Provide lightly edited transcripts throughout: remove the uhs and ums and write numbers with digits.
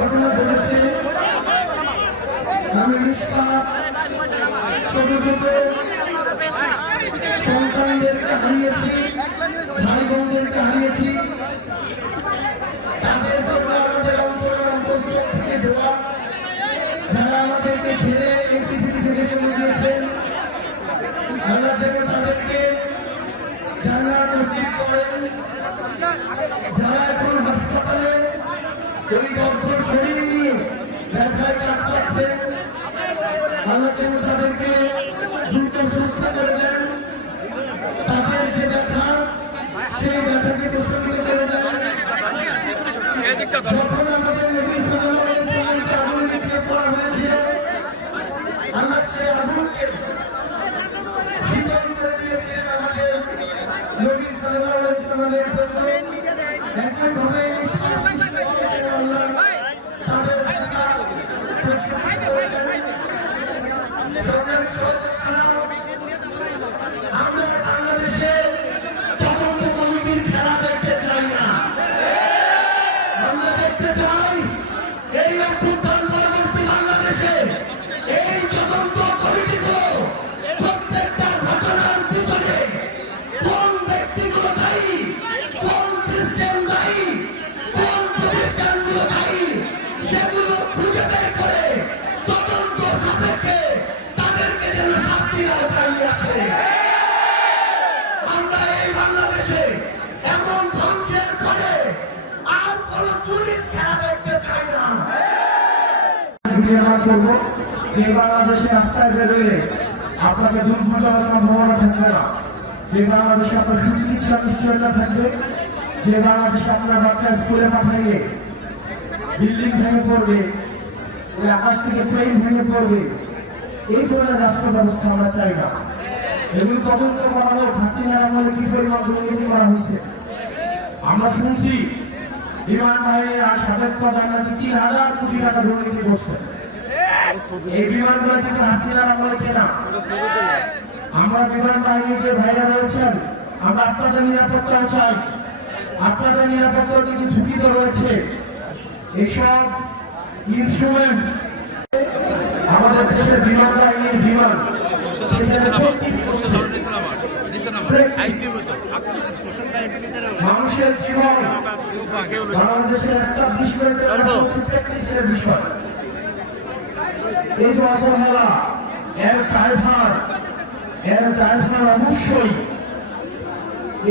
ঘটনা ঘটেছে আমি ছোট ছোট সন্তানদেরকে হারিয়েছি, ভাই বোনদেরকে হারিয়েছি। তাদের জন্য আমাদের অন্তঃস্থল থেকে দেওয়া, যারা আমাদেরকে ছেড়ে এই পৃথিবী থেকে চলে গিয়েছেন, আল্লাহ যেন তাদেরকে জান্নাত নসিব করেন। যারা এখন হাসপাতালে ওই গর্ভ শরীর নিয়ে ব্যথায় কাটাচ্ছেন, আল্লাহ যেন তাদেরকে দ্রুত সুস্থ করে দেন। তাদের যে ব্যথা, সেই ব্যথাকে প্রশমিত করে দেন। যখন আমাদের নবী সাল্লাল্লাহু আলাইহি ওয়াসাল্লামকে আগুন নিক্ষেপ করা হয়েছিল, আল্লাহ সেই আগুনকে শীতল করে দিয়েছিলেন আমাদের নবী সাল্লাল্লাহু আলাইহি ওয়াসাল্লামের জন্য। একইভাবে আল্লাহ তাদের ব্যথা প্রশমিত করে দেন। আমরা বাংলাদেশে তদন্ত কমিটির খেলা দেখতে চাই না। আমরা দেখতে চাই এই অভ্যুত্থান পরবর্তী বাংলাদেশে এই তদন্ত কমিটিগুলো প্রত্যেকটা ঘটনার পিছনে কোন ব্যক্তিগুলো দায়ী, কোন সিস্টেম দায়ী, কোন প্রতিষ্ঠানগুলো দায়ী, সেগুলো খুঁজে বের করে তদন্ত সাপেক্ষে তাদেরকে যেন শাস্তির আওতায় নিয়ে আসে। আমরা এই বাংলাদেশে এমন ধ্বংসের পরে আর কোন চুরির খেলা দেখতে চাই না। করবো যে বাংলাদেশে রাস্তায় বেরোলে আপনাকে দুর্ঘটনার সম্ভাবনা থাকবে না, যে বাংলাদেশে আপনার সুচিকিৎসা নিশ্চয়তা থাকবে, যে বাংলাদেশে আপনার বাচ্চা স্কুলে পাঠাইলে বিল্ডিং ভেঙে পড়বে, ওই আকাশ থেকে প্লেন ভেঙে পড়বে, এই ধরনের রাষ্ট্র ব্যবস্থা আমরা চাই না। এগুলি তদন্ত করা হোক হাসিনার আমলে কি পরিমাণ দুর্নীতি করা হয়েছে। আমরা শুনছি বিমান বাহিনীর সাবেক প্রধান নাকি ৩,০০০ কোটি টাকা দুর্নীতি করছে। এই বিমানগুলো কিন্তু হাসিনার আমলে কেনা। আমরা বিমান বাহিনীতে ভাইরা রয়েছেন, আমরা আপনাদের নিরাপত্তাও চাই। আপনাদের নিরাপত্তা কিন্তু ঝুঁকি তো রয়েছে। এইসব ইনস্ট্রুমেন্ট আমাদের দেশের বিমান বাহিনীর বিমান মানুষের জীবন বাংলাদেশের এস্টাবলিশমেন্টের বিষয়। এই যে অবহেলা, এর ড্রাইভার অবশ্যই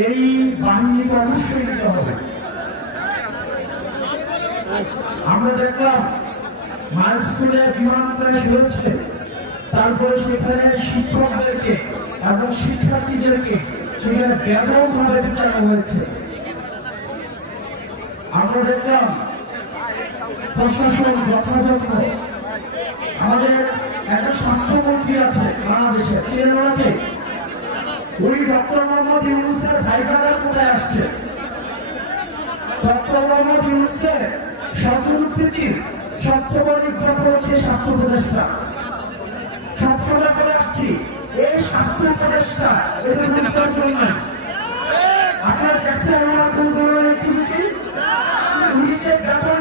এই বাহিনীকে অবশ্যই নিতে হবে। আমরা দেখলাম মাইল স্কুলে বিমান ক্র্যাশ হয়েছে, তারপরে সেখানে শিক্ষকদেরকে এবং শিক্ষার্থীদেরকে সেখানে ব্যাপকভাবে বিচারানো হয়েছে। আমরা দেখলাম প্রশাসন যথাযথ, আমাদের একটা স্বাস্থ্যমন্ত্রী আছে বাংলাদেশে, চেনেন ওনাকে? উনি ডক্টর মোহাম্মদ ইউনূসের ভাইবারা কোথায় আসছে? ডক্টর মোহাম্মদ ইউনূসের সচেতনপ্রীতির সবচেয়ে এক্সাম্পল হচ্ছে স্বাস্থ্য উপদেষ্টা। সবসময় করে আসছি এই স্বাস্থ্য উপদেষ্টা আপনার দেখছেন কোন ধরনের অ্যাক্টিভিটি, উনি যে বেতন